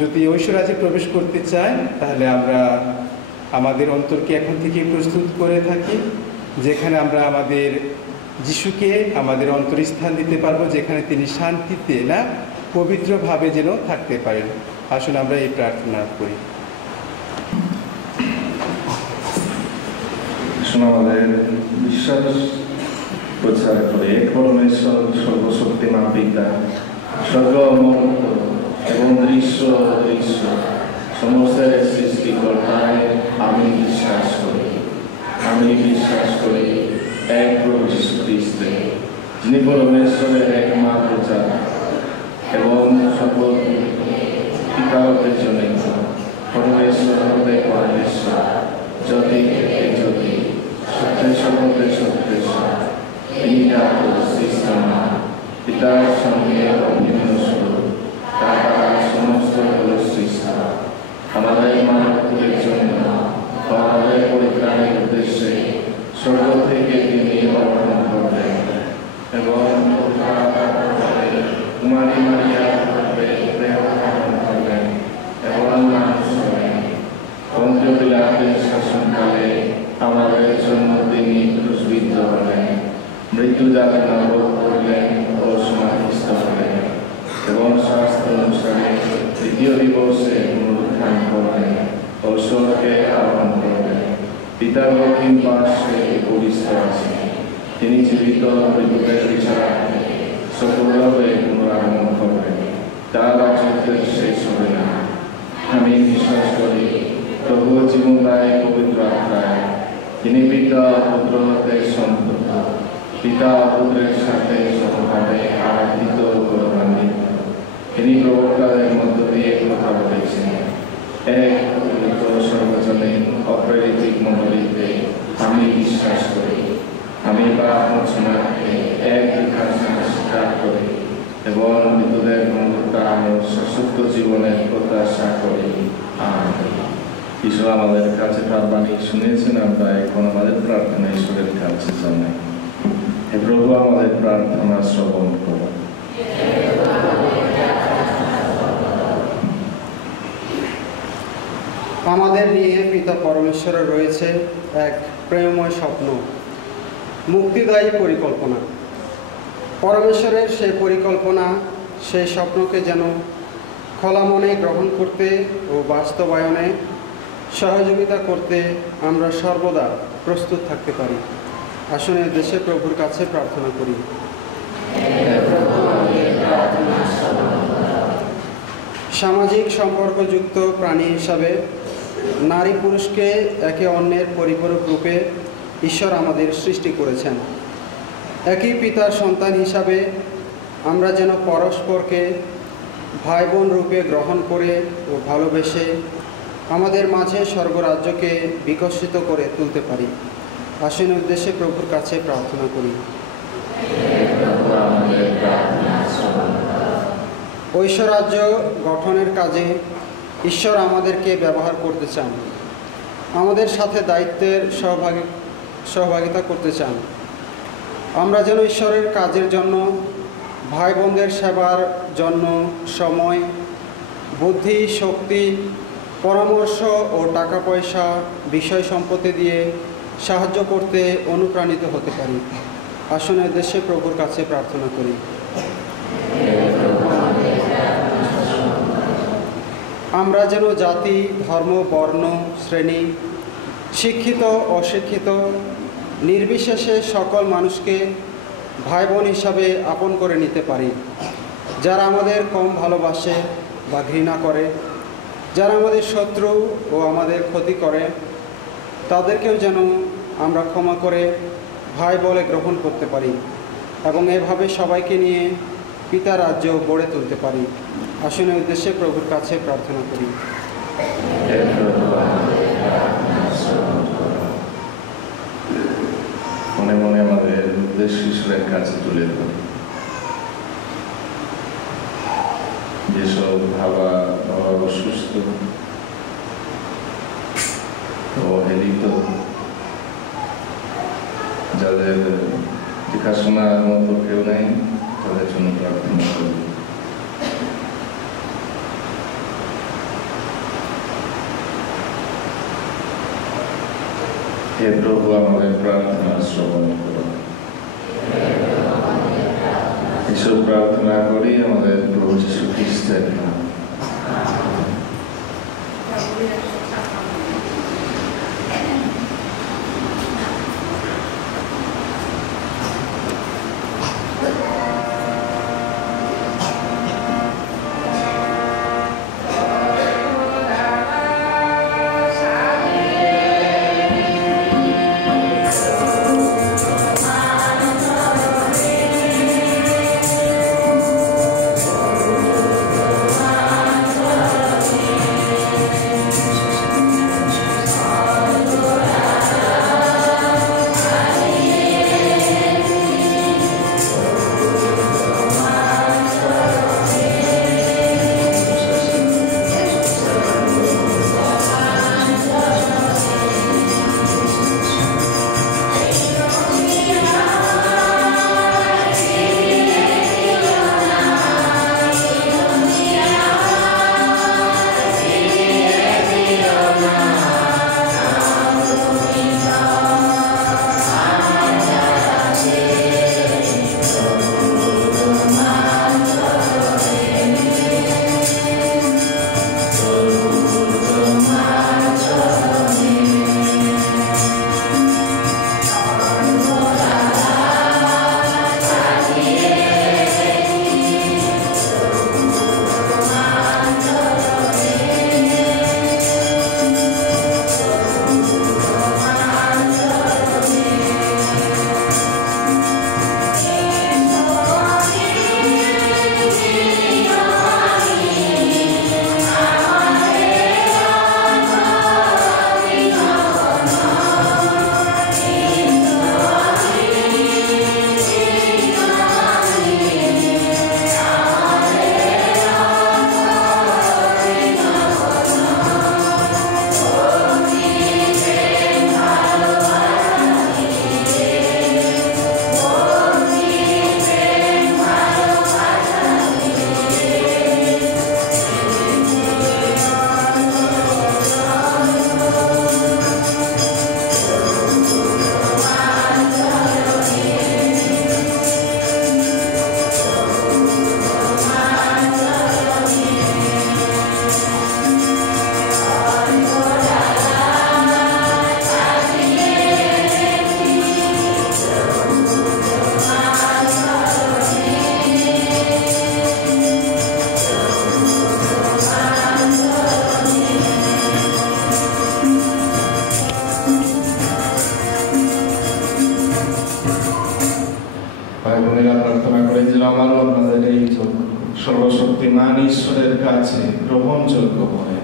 যদি ঐশ্বরাজ্যে প্রবেশ করতে চাই, তাহলে আমরা আমাদের অন্তরকে এখন থেকে প্রস্তুত করে থাকি, যেখানে আমরা আমাদের যিশুকে আমাদের অন্তরস্থান দিতে পারবো, যেখানে তিনি শান্তিতে না পবিত্রভাবে যেন থাকতে পারেন। আসুন আমরা এই প্রার্থনা করি। আমাদের বিশ্বাস প্রচার করে এক পরমেশ্বর সর্বশক্তিমান পিতা, সর্বমহত্ব এবং দৃশ্য দৃশ্য সমস্তের সৃষ্টিকর্তায় আমি বিশ্বাস করি এক প্রভু যীশু খ্রিস্টে, যিনি পরমেশ্বরের একমাত্র জাত এবং সকল পিতাদের জন্য পরমেশ্বর হতে পরমেশ্বর, জ্যোতি থেকে জ্যোতি, সত্যের সকলে সত্যেশ্বর, তিনি সৃষ্টিমা, পিতার সঙ্গে অভিন্ন স্বরূপ, তারা সমস্ত হল সৃষ্ট। আমাদের মানবকুলের জন্য আমাদের পরিত্রাণের উদ্দেশ্যে স্বর্গ থেকে তিনি অবতরণ করলেন এবং কুমারী মারিয়ার গর্ভে দেহ ধারণ করলেন এবং মানুষ হলেন। পঞ্চম বিলাতের শাসনকালে আমাদের জন্য তিনি ক্রুশবিদ্ধ হলেন, মৃত্যু যাতনা ভোগ করলেন ও সমাধিস্থ হলেন এবং শাস্ত্র অনুসারে তৃতীয় দিবসে পুনরুত্থান করলেন ও স্বর্গে আরোহণ করলেন। পিতার দক্ষিণ পার্শ্বে উপবিষ্ট আছেন, তিনি জীবিত মৃত্যুদের বিচারার্থে সকলভাবে পুনরাগমন করবেন, তার রাজত্বের শেষ হবে না। আমি বিশ্বাস করি প্রভু জীবনদায় পবিত্র আত্মায়, তিনি পিতা পুত্র হতে সন্তুষ্ট, পিতা পুত্রের সাথে সমভাবে আরাধিত ও গৌরবান্বিত। তিনি প্রবক্তাদের মধ্য দিয়ে কথা বলেছেন। এক পবিত্র সর্বজনীন অপ্রেরিত মণ্ডলীতে আমি বিশ্বাস করি। আমি পাপ মোচনার্থে এক দীর্ঘাসনে স্বীকার করি এবং মৃতদের পুনরুত্থান ও শাশ্বত জীবনের প্রত্যাশা করি। আমেন। ঈশ্বর আমাদের কাছে প্রার্থনা শুনেছেন, আমরা এখন আমাদের প্রার্থনা ঈশ্বরের কাছে জানাই। হে প্রভু, আমাদের প্রার্থনা শ্রবণ করুন। আমাদের নিয়ে পিতা পরমেশ্বরের রয়েছে এক প্রেমময় স্বপ্ন, মুক্তিদায়ী পরিকল্পনা। পরমেশ্বরের সেই পরিকল্পনা, সেই স্বপ্নকে যেন খোলা মনে গ্রহণ করতে ও বাস্তবায়নে সহযোগিতা করতে আমরা সর্বদা প্রস্তুত থাকতে পারি। আসুন এই দেশে প্রভুর কাছে প্রার্থনা করি। সামাজিক সম্পর্কযুক্ত প্রাণী হিসাবে নারী পুরুষকে একে অন্যের পরিপূরক রূপে ঈশ্বর আমাদের সৃষ্টি করেছেন। একই পিতার সন্তান হিসাবে আমরা যেন পরস্পরকে ভাই বোন রূপে গ্রহণ করে ও ভালোবেসে আমাদের মাঝে স্বর্গরাজ্যকে বিকশিত করে তুলতে পারি। আসুন উদ্দেশ্যে প্রভুর কাছে প্রার্থনা করি। ঐশ্বরাজ্য গঠনের কাজে ঈশ্বর আমাদেরকে ব্যবহার করতে চান, আমাদের সাথে দায়িত্বের সহভাগিতা করতে চান। আমরা যেন ঈশ্বরের কাজের জন্য, ভাই বোনদের সেবার জন্য সময়, বুদ্ধি, শক্তি, পরামর্শ ও টাকা পয়সা, বিষয় সম্পত্তি দিয়ে সাহায্য করতে অনুপ্রাণিত হতে পারি। আসুন দেশে প্রভুর কাছে প্রার্থনা করি। আমরা যেন জাতি, ধর্ম, বর্ণ, শ্রেণী, শিক্ষিত, অশিক্ষিত নির্বিশেষে সকল মানুষকে ভাই বোন হিসাবে আপন করে নিতে পারি। যারা আমাদের কম ভালোবাসে বা ঘৃণা করে, যারা আমাদের শত্রু ও আমাদের ক্ষতি করে, তাদেরকেও যেন আমরা ক্ষমা করে ভাই বলে গ্রহণ করতে পারি এবং এভাবে সবাইকে নিয়ে পিতা রাজ্য গড়ে তুলতে পারি। আসুন উদ্দেশ্যে প্রভুর কাছে প্রার্থনা করি। মনে মনে আমাদের উদ্দেশ্য ঈশ্বরের কাছে তুলে ধরি। যেসব ভাবা অসুস্থ, অবহেলিত, যাদের দেখাশোনার মতো কেউ নেই, তাদের জন্য প্রার্থনা করি। হে প্রভু আমাদের প্রার্থনা শ্রবণ করুন। এসব প্রার্থনা করি আমাদের প্রভু যীশু খ্রিস্টের নামে। প্রার্থনা করেন যেন আমারও আপনাদের এই সর্বশক্তিমান ঈশ্বরের কাছে গ্রহণযোগ্য হয়।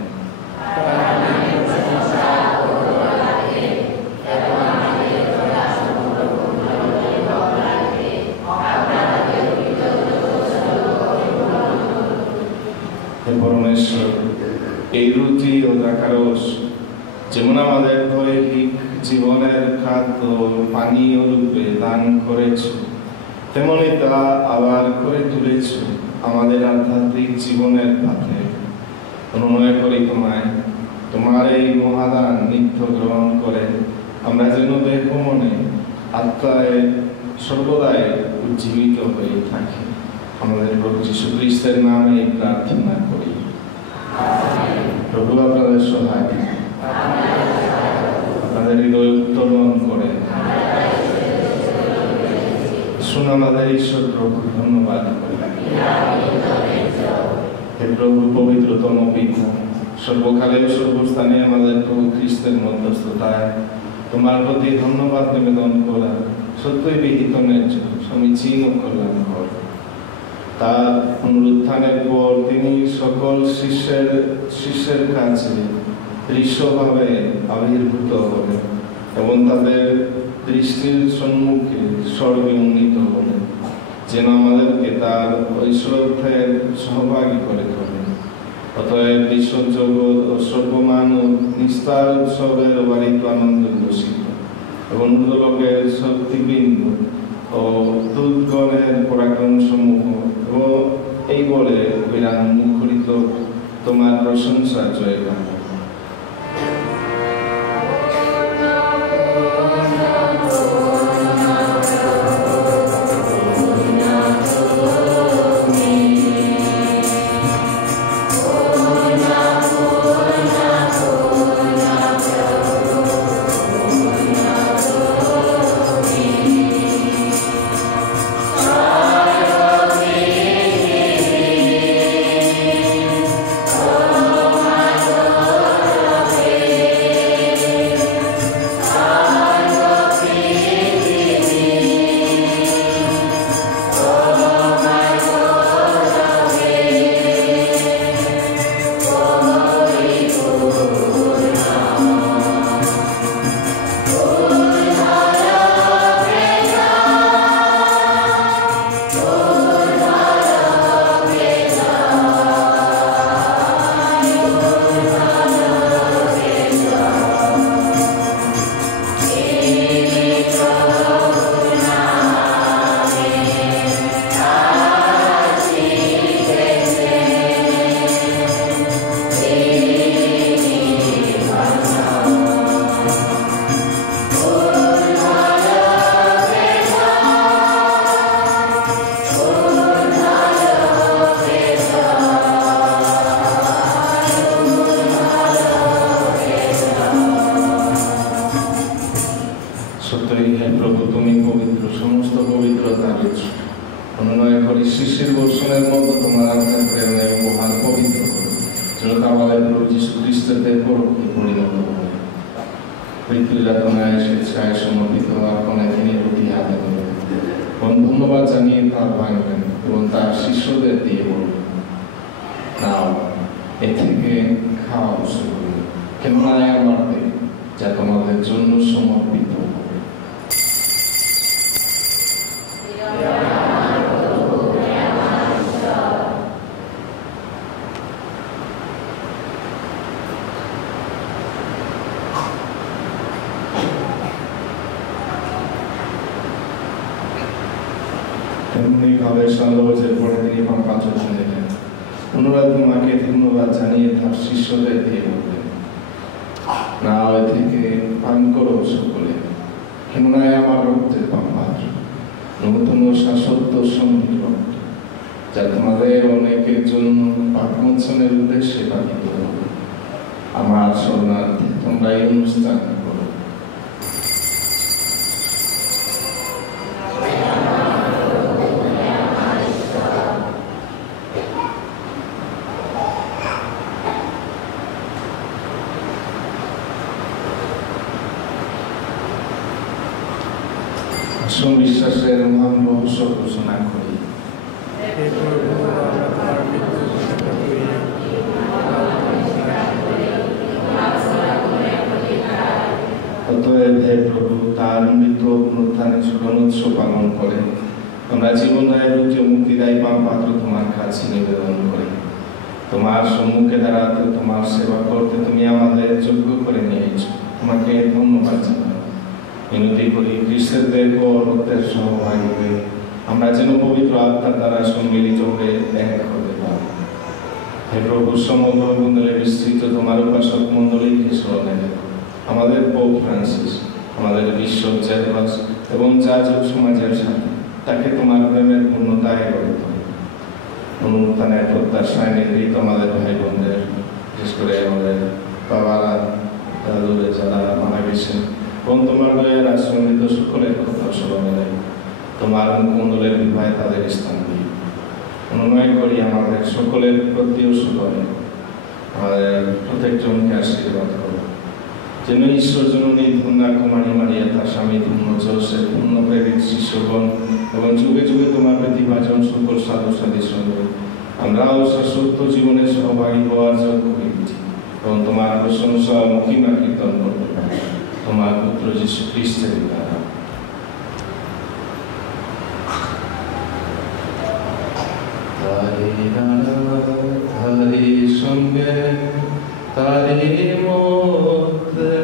পরমেশ্বর, এই রুটি ও দ্রাক্ষারস যেমন আমাদের দৈহিক জীবনের খাদ্য পানীয় রূপে দান করেছ, তেমনি তা আবার করে তুলেছ আমাদের আধ্যাত্মিক জীবনের পথে। অনুনয় করি তোমায়, তোমার এই মহাদান নিত্য গ্রহণ করে আমরা যেন দেহ মনে আত্মায় সর্বদাই উজ্জীবিত হয়ে থাকি। আমাদের প্রভু যীশু খ্রিস্টের নামে প্রার্থনা করি। প্রভু আপনাদের সহায়, আপনাদের হৃদয় উত্তোলন করে শুন আমাদের ঈশ্বর প্রভু ধন্যবাদ করি। হে প্রভু পবিত্রতম পিতা, সর্বকালে ও সর্বস্থানে আমাদের প্রভু খ্রিস্টের মধ্যস্থতায় তোমার প্রতি ধন্যবাদ নিবেদন করা সত্যই বিহিত ন্যায্য, সমীচীন ও কল্যাণকর। তার পুনরুত্থানের পর তিনি সকল শিষ্যের কাছে দৃশ্যভাবে আবির্ভূত হলেন এবং তাদের দৃষ্টির সম্মুখে স্বর্গে উন্নীত হলেন, যেন আমাদেরকে তার ঐশ্বর্যের সহভাগী করে তোলেন। অতএব বিশ্বজগৎ ও সর্বমানব নিস্তার উৎসবের বাড়িত আনন্দ উল্লসিত এবং লোকের শক্তিবৃন্দ ও দূতগণের পরাক্রম সমূহ ও এই বলে বিরাম মুখরিত তোমার প্রশংসা জয়গান। করি শিশির বর্ষণের মতো তোমার আত্মার প্রেরণায় উপহার পবিত্র করো, যেন তা আমাদের প্রভু যীশু খ্রিস্টের পরবর্তী পরিণত হয়। মৃত্যু যাতনায় স্বেচ্ছায় সমর্পিত আপনে তিনি রুটি হাতে নেবেন এবং ধন্যবাদ জানিয়ে তার ভাঙবেন এবং তার শিষ্যদের দিয়ে বলবেন, নাও এ থেকে খাওয়া শুরু করবে, কেননা আমার দেহ যা তোমাদের জন্য সমর্পিত হবে। তেমনিভাবে সন্দেহের পরে তিনি পাত্র নিলেন, পুনরায় তোমাকে ধন্যবাদ জানিয়ে তার শিষ্যদের দিয়ে বললেন, নাও এ থেকে পান করো সকলে, কেননা আমার রক্তের পাত্র, নূতন শাশ্বত সঙ্গীত রক্ত, যা তোমাদের অনেকের জন্য পাপমোচনের উদ্দেশ্যে পাঠিত হবে। আমার শরণার্থী তোমরা এই অনুষ্ঠান করো। বিশ্বাসের মহান রহস্য ঘোষণা করি। অতএব হে প্রভু, তার মৃত্যু পুনরুত্থানের স্মরণোৎসব পালন করে আমরা জীবনের রুটি মুক্তিদায়ী পাত্র তোমার কাছে নিবেদন করি। তোমার সম্মুখে দাঁড়াতে, তোমার সেবা করতে তুমি আমাদের যোগ্য করে নিয়েছ, তোমাকে ধন্যবাদ জানাই। মিনতি করি খ্রিস্টের দেহ ও রক্তের সহভাগী হয়ে আমরা যেন পবিত্র আত্মার দ্বারা সম্মিলিত হয়ে এক হতে পারি। হে প্রভু, সমগ্র মণ্ডলে বিস্তৃত তোমার উপাসক মণ্ডলীকে স্মরণে রেখো। আমাদের পোপ ফ্রান্সিস, আমাদের বিশ্ব জেরবাস এবং যাজক সমাজের সাথে তাকে তোমার প্রেমের পূর্ণতায় গড়ে তোলো। পুনরুত্থানের প্রত্যাশায় নির্মিত আমাদের ভাই বোনদের, বিশেষ করে আমাদের বাবারা, দাদুরে যারা মারা গেছেন এবং তোমার দয়ার আশ্রমিত সকলের কথা স্মরণে রেখো। তোমার মুখমণ্ডলের বিবাহে তাদের স্থান দিয়ে অনুনয় করি আমাদের সকলের প্রতিও সকলে আমাদের প্রত্যেকজনকে আশীর্বাদ করো, যেন ঈশ্বর জননী ধন্যা কুমারী মারিয়া, তার স্বামী ধন্য জোসেফ, পূর্ণ প্রেরিত শিষ্যগণ এবং যুগে যুগে তোমার প্রতিভাজন সকল সাধু সাধীর সঙ্গে আমরাও শাশ্বত জীবনের সহভাগী হওয়ার যোগ্য হয়েছি এবং তোমার প্রশংসা মহিমা কীর্তন করতে পারি তোমার পুত্র যীশু খ্রিস্টের দ্বারা। তারি সঙ্গে তারি মধ্যে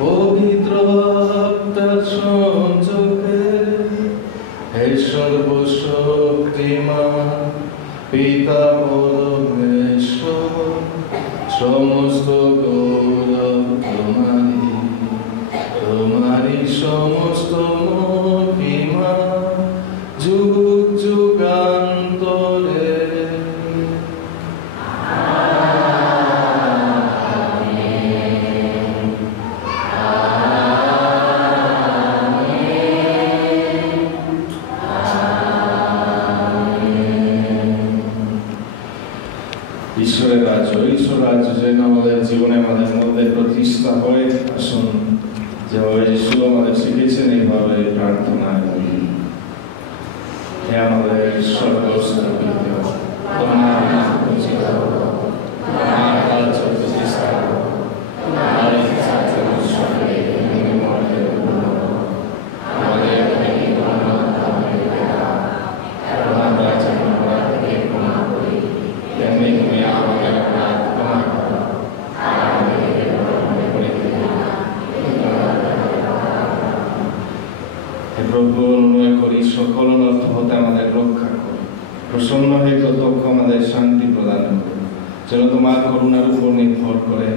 পবিত্র আত্মার সংযোগে হে সর্বশক্তিমান পিতা পরমেশ্বর, সমস্ত গৌরব তোমারি, তোমারি সমস্ত মহিমা যুগ যুগান্তরে। ঈশ্বরের রাজ্য, ঈশ্বর রাজ্য যেন আমাদের জীবনে আমাদের মধ্যে প্রতিষ্ঠা হয়ে আসুন। যেভাবে যিশু আমাদের শিখেছেন এইভাবে প্রার্থনা করি। হে আমাদের সর্বস্থাপিত, তোমার নাম পূজিত হোক, তোমার রাজ্য প্রতিষ্ঠা হোক, তোমার ইচ্ছা যেন স্বর্গে তেমনি মর্ত্যে পূর্ণ হোক। আমাদের দৈনিক অন্ন আমাদেরকে দাও, এবং আমরা যেন অপরাধ থেকে ক্ষমা করি, তেমনি তুমি আমাদের অপরাধ ক্ষমা করো, আর আমাদেরকে প্রলোভনে পরিতে দিও না। হে প্রভু, অনুনয় করি সকল অনর্থ হতে আমাদের রক্ষা করো, প্রসন্ন হয়ে কর্তব্য আমাদের শান্তি প্রদান করো, যেন তোমার করুণার উপর নির্ভর করে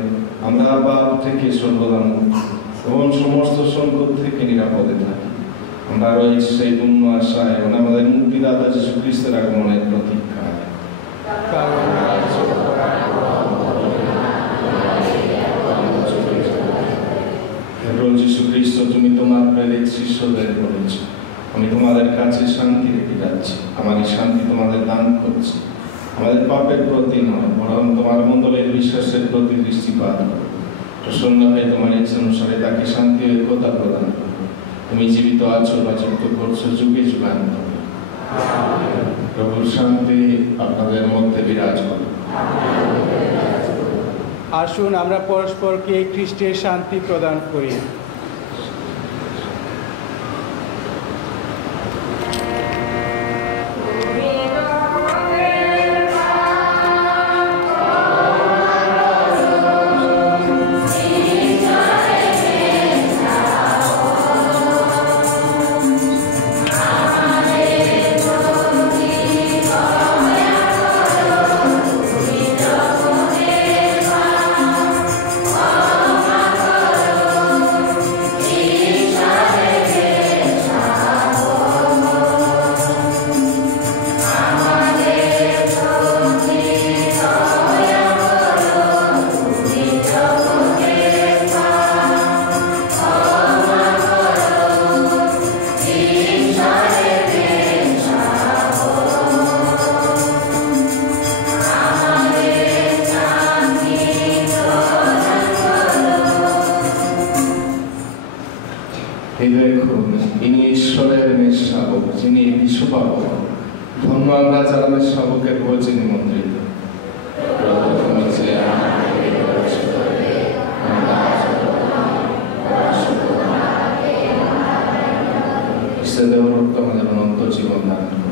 আমরা পাপ থেকে সর্বদা মুক্ত এবং সমস্ত সংকট থেকে নিরাপদে থাকি। আমরা রয়েছি সেই পূর্ণ আশায় এবং আমাদের মুক্তিদাতা যীশু খ্রিস্টের আগমনের প্রতীক্ষায়। যীশু খ্রিস্ট, তুমি তোমার প্রেরিত শিষ্যদের বলেছ, আমি তোমাদের কাছে শান্তি রেখে যাচ্ছি, আমার এই শান্তি তোমাদের দান করছি। আমাদের পাপের প্রতি নয়, বরং তোমার মণ্ডলের বিশ্বাসের প্রতি দৃষ্টিপাত করো। প্রসন্ন হয়ে তোমার ইচ্ছা অনুসারে তাকে শান্তি ও একতা প্রদান করো। তুমি জীবিত আছো বা যুক্ত করছো যুগে যুগান্তরে। প্রভুর শান্তি আপনাদের মধ্যে বিরাজ করো। আসুন আমরা পরস্পরকে খ্রিস্টের শান্তি প্রদান করি। ধন্য আমরা যারা শাবকের ভোজে নিমন্ত্রিত। আমাদের অনন্ত জীবন দান করুন।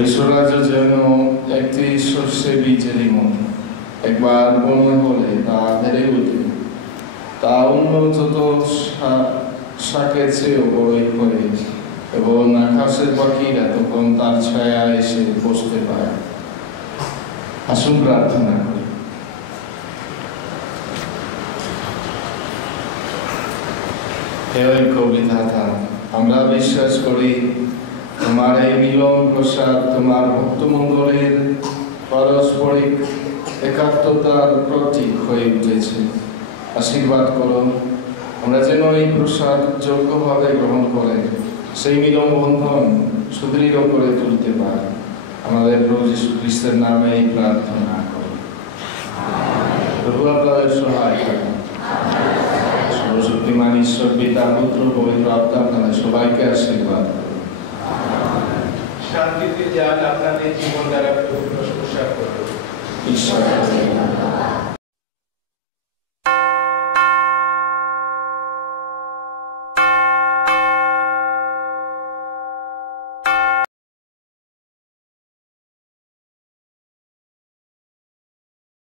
ঐশ্বরাজ যেন একটি সর্ষে বীজেরই মতো, একবার বন্যা হলে তা ধেড়ে উঠে, তা অন্য যত শাকের চেয়েও বড়ই করে, এবং আকাশের পাখিরা তখন তার ছায়া এসে বসতে পারে। আসুন প্রার্থনা করি। হে ঐক্য বিধাতা, আমরা বিশ্বাস করি তোমার এই মিলন প্রসাদ তোমার ভক্তমণ্ডলের পারস্পরিক একাত্মতার প্রতীক হয়ে উঠেছে। আশীর্বাদ করো আমরা যেন এই প্রসাদ যোগ্যভাবে গ্রহণ করে সেই মিলন বন্ধন সুদৃঢ় করে তুলতে পারি। আমাদের প্রভু যীশু খ্রিস্টের নামে এই প্রার্থনা করি। প্রভু আপনাদের সহায় থাকুন। সর্বশক্তিমান ঈশ্বর পিতা, পুত্র, পবিত্র আত্মা আপনাদের সবাইকে আশীর্বাদ করুন। শান্তিতে যান, আপনাদের জীবন দ্বারা প্রশংসা করুন। ঈশ্বর